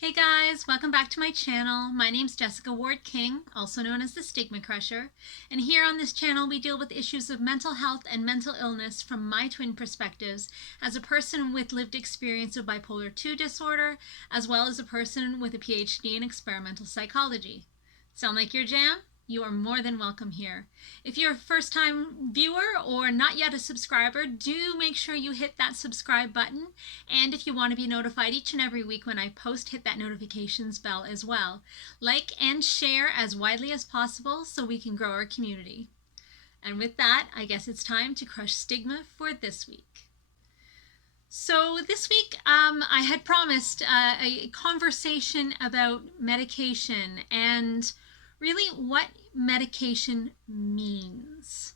Hey guys, welcome back to my channel. My name's Jessica Ward King, also known as the Stigmacrusher, and here on this channel we deal with issues of mental health and mental illness from my twin perspectives as a person with lived experience of bipolar 2 disorder, as well as a person with a PhD in experimental psychology. Sound like your jam? You are more than welcome here. If you're a first-time viewer or not yet a subscriber, do make sure you hit that subscribe button. And if you want to be notified each and every week when I post, hit that notifications bell as well. Like and share as widely as possible so we can grow our community. And with that, I guess it's time to crush stigma for this week. So this week, I had promised a conversation about medication and really what medication means.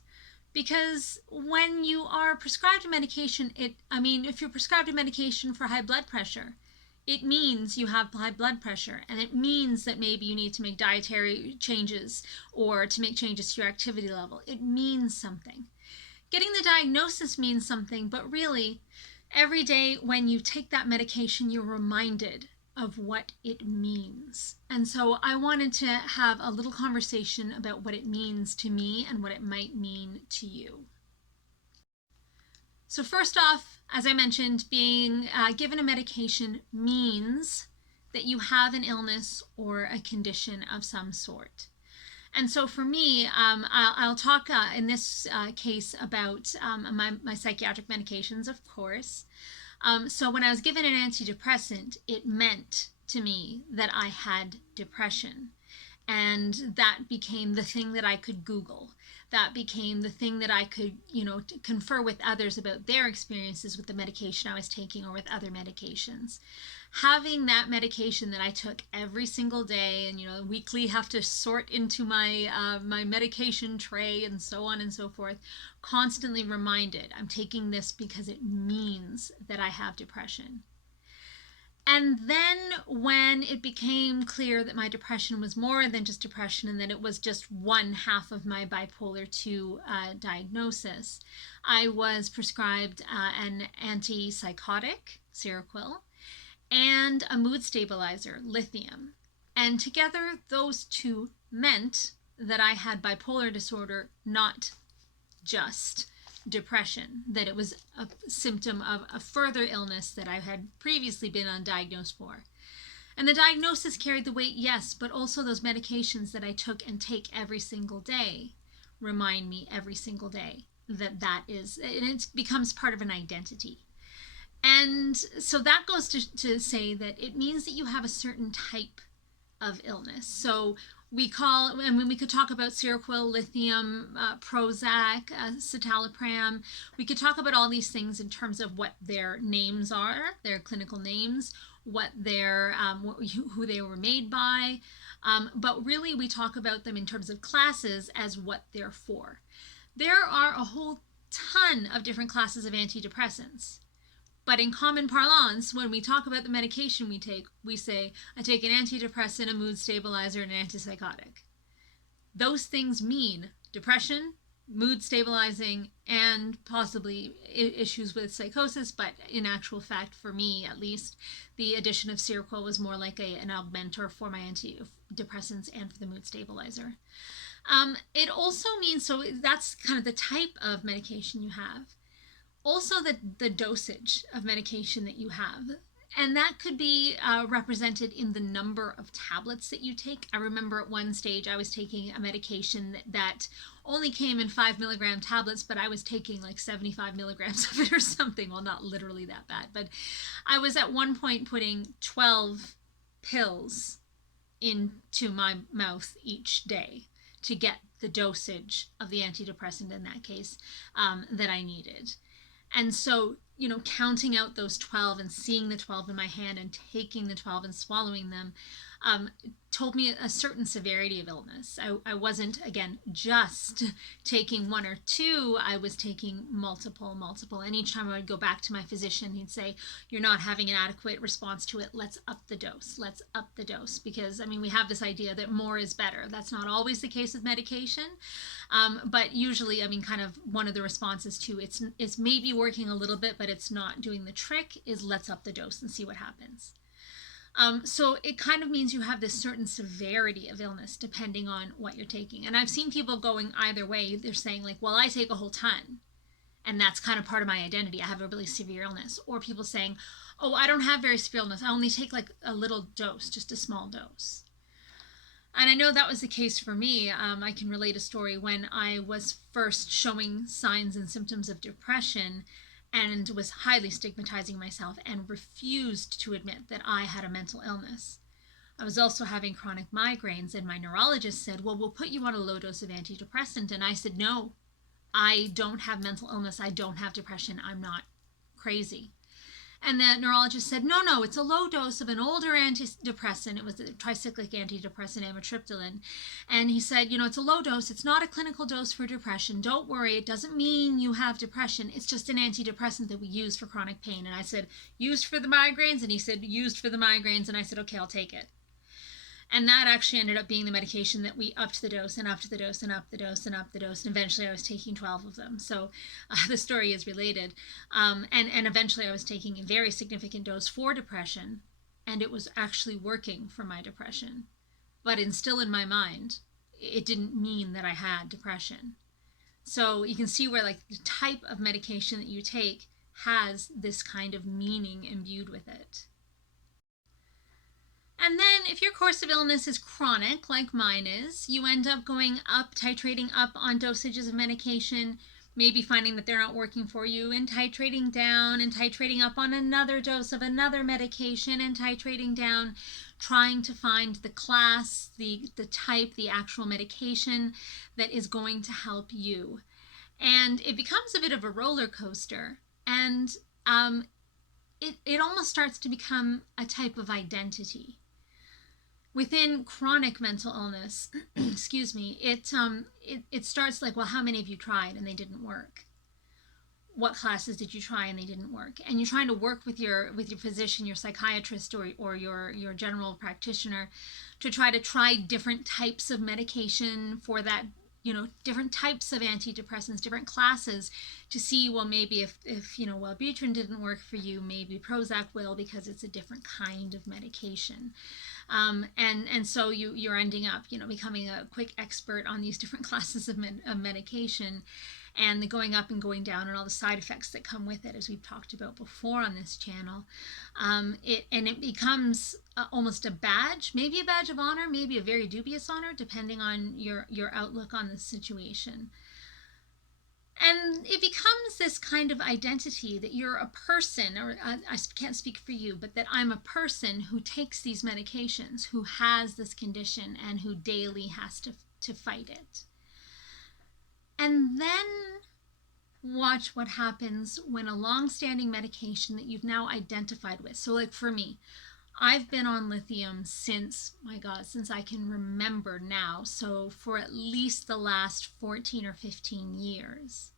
Because when you are prescribed a medication, if you're prescribed a medication for high blood pressure, it means you have high blood pressure, and it means that maybe you need to make dietary changes or to make changes to your activity level. It means something. Getting the diagnosis means something, but really, every day when you take that medication, you're reminded of what it means. And so I wanted to have a little conversation about what it means to me and what it might mean to you. So first off, as I mentioned, being given a medication means that you have an illness or a condition of some sort. And so for me, I'll talk in this case about my psychiatric medications, of course. So when I was given an antidepressant, it meant to me that I had depression. And that became the thing that I could Google. That became the thing that I could, confer with others about their experiences with the medication I was taking or with other medications. Having that medication that I took every single day and, weekly have to sort into my medication tray and so on and so forth, constantly reminded I'm taking this because it means that I have depression. And then when it became clear that my depression was more than just depression and that it was just one half of my bipolar 2 diagnosis, I was prescribed an antipsychotic, Seroquel, and a mood stabilizer, lithium. And together, those two meant that I had bipolar disorder, not just depression, that it was a symptom of a further illness that I had previously been undiagnosed for. And the diagnosis carried the weight, yes, but also those medications that I took and take every single day remind me every single day that is, and it becomes part of an identity. And so that goes to say that it means that you have a certain type of illness. So we could talk about Seroquel, lithium, Prozac, citalopram. We could talk about all these things in terms of what their names are, their clinical names, what who they were made by. But really, we talk about them in terms of classes as what they're for. There are a whole ton of different classes of antidepressants. But in common parlance, when we talk about the medication we take, we say, I take an antidepressant, a mood stabilizer, and an antipsychotic. Those things mean depression, mood stabilizing, and possibly issues with psychosis, but in actual fact, for me at least, the addition of Seroquel was more like an augmenter for my antidepressants and for the mood stabilizer. It also means, so that's kind of the type of medication you have. Also the dosage of medication that you have. And that could be represented in the number of tablets that you take. I remember at one stage I was taking a medication that only came in 5 milligram tablets, but I was taking like 75 milligrams of it or something. Well, not literally that bad, but I was at one point putting 12 pills into my mouth each day to get the dosage of the antidepressant in that case that I needed. And so, counting out those 12 and seeing the 12 in my hand and taking the 12 and swallowing them told me a certain severity of illness. I wasn't, again, just taking one or two. I was taking multiple. And each time I would go back to my physician, he'd say, you're not having an adequate response to it. Let's up the dose. Because, we have this idea that more is better. That's not always the case with medication. But usually, kind of one of the responses to it's maybe working a little bit, but it's not doing the trick, is let's up the dose and see what happens. So it kind of means you have this certain severity of illness depending on what you're taking. And I've seen people going either way. They're saying like, well, I take a whole ton and that's kind of part of my identity. I have a really severe illness. Or people saying, oh, I don't have very severe illness. I only take like a little dose, just a small dose. And I know that was the case for me. I can relate a story when I was first showing signs and symptoms of depression and was highly stigmatizing myself and refused to admit that I had a mental illness. I was also having chronic migraines, and my neurologist said, well, we'll put you on a low dose of antidepressant. And I said, no, I don't have mental illness. I don't have depression. I'm not crazy. And the neurologist said, no, it's a low dose of an older antidepressant. It was a tricyclic antidepressant, amitriptyline. And he said, it's a low dose. It's not a clinical dose for depression. Don't worry. It doesn't mean you have depression. It's just an antidepressant that we use for chronic pain. And I said, used for the migraines? And he said, used for the migraines. And I said, okay, I'll take it. And that actually ended up being the medication that we upped the dose and upped the dose and upped the dose and upped the dose. And eventually I was taking 12 of them. So the story is related. And eventually I was taking a very significant dose for depression. And it was actually working for my depression. But still in my mind, it didn't mean that I had depression. So you can see where like the type of medication that you take has this kind of meaning imbued with it. And then if your course of illness is chronic, like mine is, you end up going up, titrating up on dosages of medication, maybe finding that they're not working for you, and titrating down and titrating up on another dose of another medication and titrating down, trying to find the class, the type, the actual medication that is going to help you. And it becomes a bit of a roller coaster. And it almost starts to become a type of identity. Within chronic mental illness, excuse me, it starts like, well, how many of you tried and they didn't work? What classes did you try and they didn't work? And you're trying to work with your physician, your psychiatrist, or your general practitioner to try different types of medication for that, different types of antidepressants, different classes, to see, well, maybe if Wellbutrin didn't work for you, maybe Prozac will, because it's a different kind of medication. And so you're ending up, becoming a quick expert on these different classes of medication, and the going up and going down and all the side effects that come with it, as we've talked about before on this channel. It becomes almost a badge, maybe a badge of honor, maybe a very dubious honor, depending on your outlook on the situation. And it becomes this kind of identity that you're a person, or I can't speak for you, but that I'm a person who takes these medications, who has this condition, and who daily has to fight it. And then watch what happens when a long-standing medication that you've now identified with. So like for me, I've been on lithium since I can remember now. So for at least the last 14 or 15 years.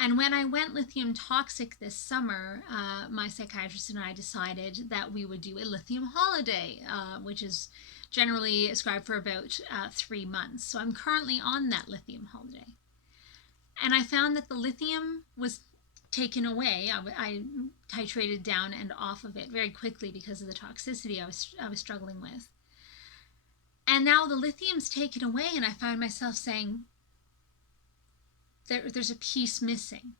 And when I went lithium toxic this summer, my psychiatrist and I decided that we would do a lithium holiday, which is generally ascribed for about 3 months. So I'm currently on that lithium holiday. And I found that the lithium was taken away. I titrated down and off of it very quickly because of the toxicity I was struggling with. And now the lithium's taken away, and I find myself saying, there's a piece missing.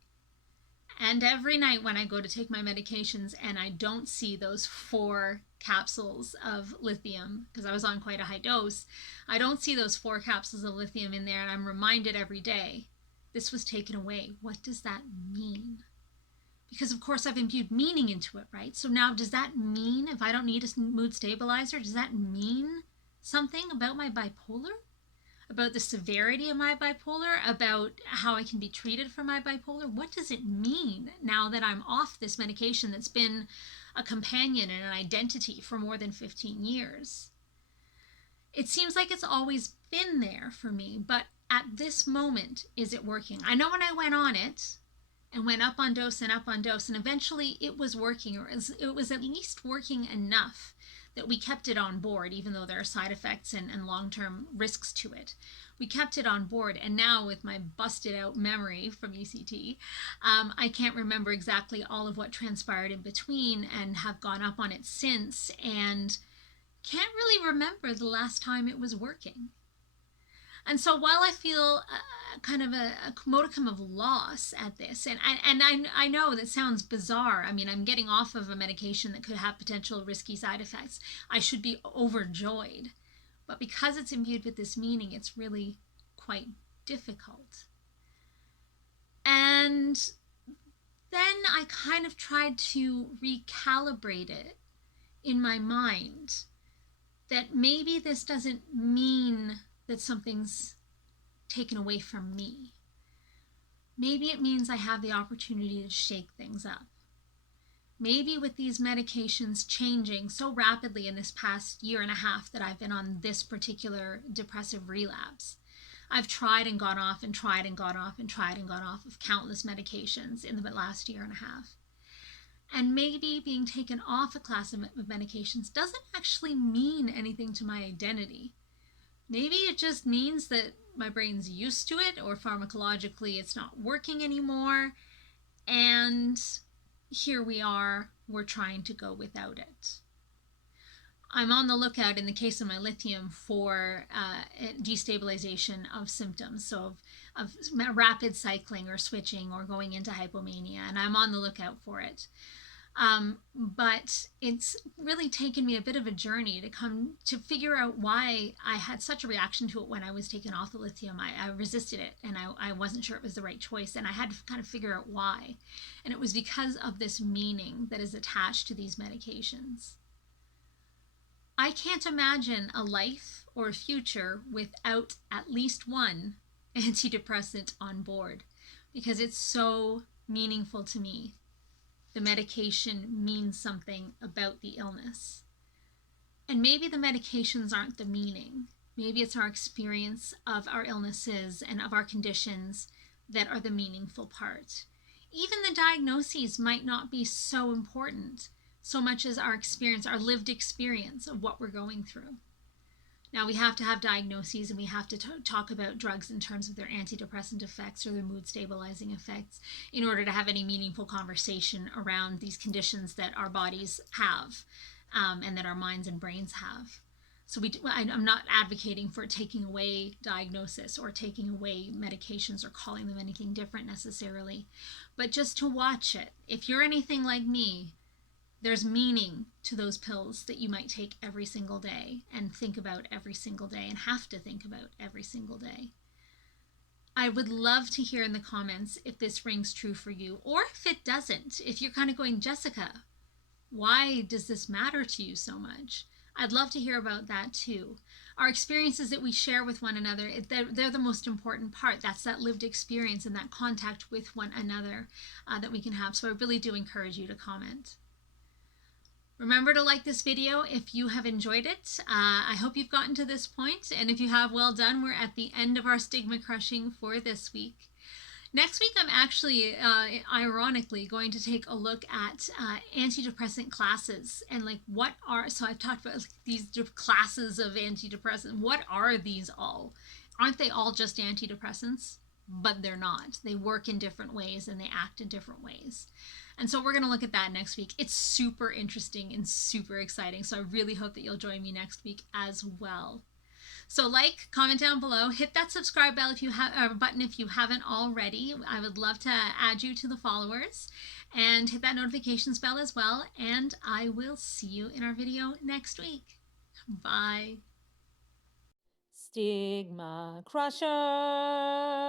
And every night when I go to take my medications and I don't see those 4 capsules of lithium, because I was on quite a high dose, I don't see those 4 capsules of lithium in there, and I'm reminded every day, this was taken away. What does that mean? Because of course I've imbued meaning into it, right? So now does that mean, if I don't need a mood stabilizer, does that mean something about my bipolar? About the severity of my bipolar? About how I can be treated for my bipolar? What does it mean now that I'm off this medication that's been a companion and an identity for more than 15 years? It seems like it's always been there for me, but at this moment, is it working? I know when I went on it and went up on dose and eventually it was working, or it was at least working enough that we kept it on board, even though there are side effects and long-term risks to it. We kept it on board, and now with my busted out memory from ECT, I can't remember exactly all of what transpired in between, and have gone up on it since, and can't really remember the last time it was working. And so while I feel kind of a modicum of loss at this, and I know that sounds bizarre. I mean, I'm getting off of a medication that could have potential risky side effects. I should be overjoyed. But because it's imbued with this meaning, it's really quite difficult. And then I kind of tried to recalibrate it in my mind, that maybe this doesn't mean that something's taken away from me. Maybe it means I have the opportunity to shake things up. Maybe with these medications changing so rapidly in this past year and a half that I've been on this particular depressive relapse, I've tried and gone off and tried and gone off and tried and gone off of countless medications in the last year and a half. And maybe being taken off a class of medications doesn't actually mean anything to my identity. Maybe it just means that my brain's used to it, or pharmacologically it's not working anymore, and here we are, we're trying to go without it. I'm on the lookout, in the case of my lithium, for destabilization of symptoms, so of rapid cycling or switching or going into hypomania, and I'm on the lookout for it. But it's really taken me a bit of a journey to come to figure out why I had such a reaction to it when I was taken off the lithium. I resisted it, and I wasn't sure it was the right choice, and I had to kind of figure out why. And it was because of this meaning that is attached to these medications. I can't imagine a life or a future without at least one antidepressant on board, because it's so meaningful to me. The medication means something about the illness. And maybe the medications aren't the meaning. Maybe it's our experience of our illnesses and of our conditions that are the meaningful part. Even the diagnoses might not be so important, so much as our experience, our lived experience of what we're going through. Now, we have to have diagnoses, and we have to talk about drugs in terms of their antidepressant effects or their mood stabilizing effects in order to have any meaningful conversation around these conditions that our bodies have, and that our minds and brains have. So I'm not advocating for taking away diagnosis or taking away medications or calling them anything different necessarily, but just to watch it. If you're anything like me, there's meaning to those pills that you might take every single day and think about every single day and have to think about every single day. I would love to hear in the comments if this rings true for you, or if it doesn't. If you're kind of going, Jessica, why does this matter to you so much? I'd love to hear about that too. Our experiences that we share with one another, they're the most important part. That's that lived experience and that contact with one another that we can have. So I really do encourage you to comment. Remember to like this video if you have enjoyed it. I hope you've gotten to this point, and if you have, well done. We're at the end of our stigma crushing for this week. Next week, I'm actually, ironically, going to take a look at antidepressant classes and so I've talked about these classes of antidepressants. What are these all? Aren't they all just antidepressants? But they're not. They work in different ways and they act in different ways. And so we're going to look at that next week. It's super interesting and super exciting. So I really hope that you'll join me next week as well. So comment down below, hit that subscribe bell button if you haven't already. I would love to add you to the followers, and hit that notifications bell as well. And I will see you in our video next week. Bye. Stigmacrusher.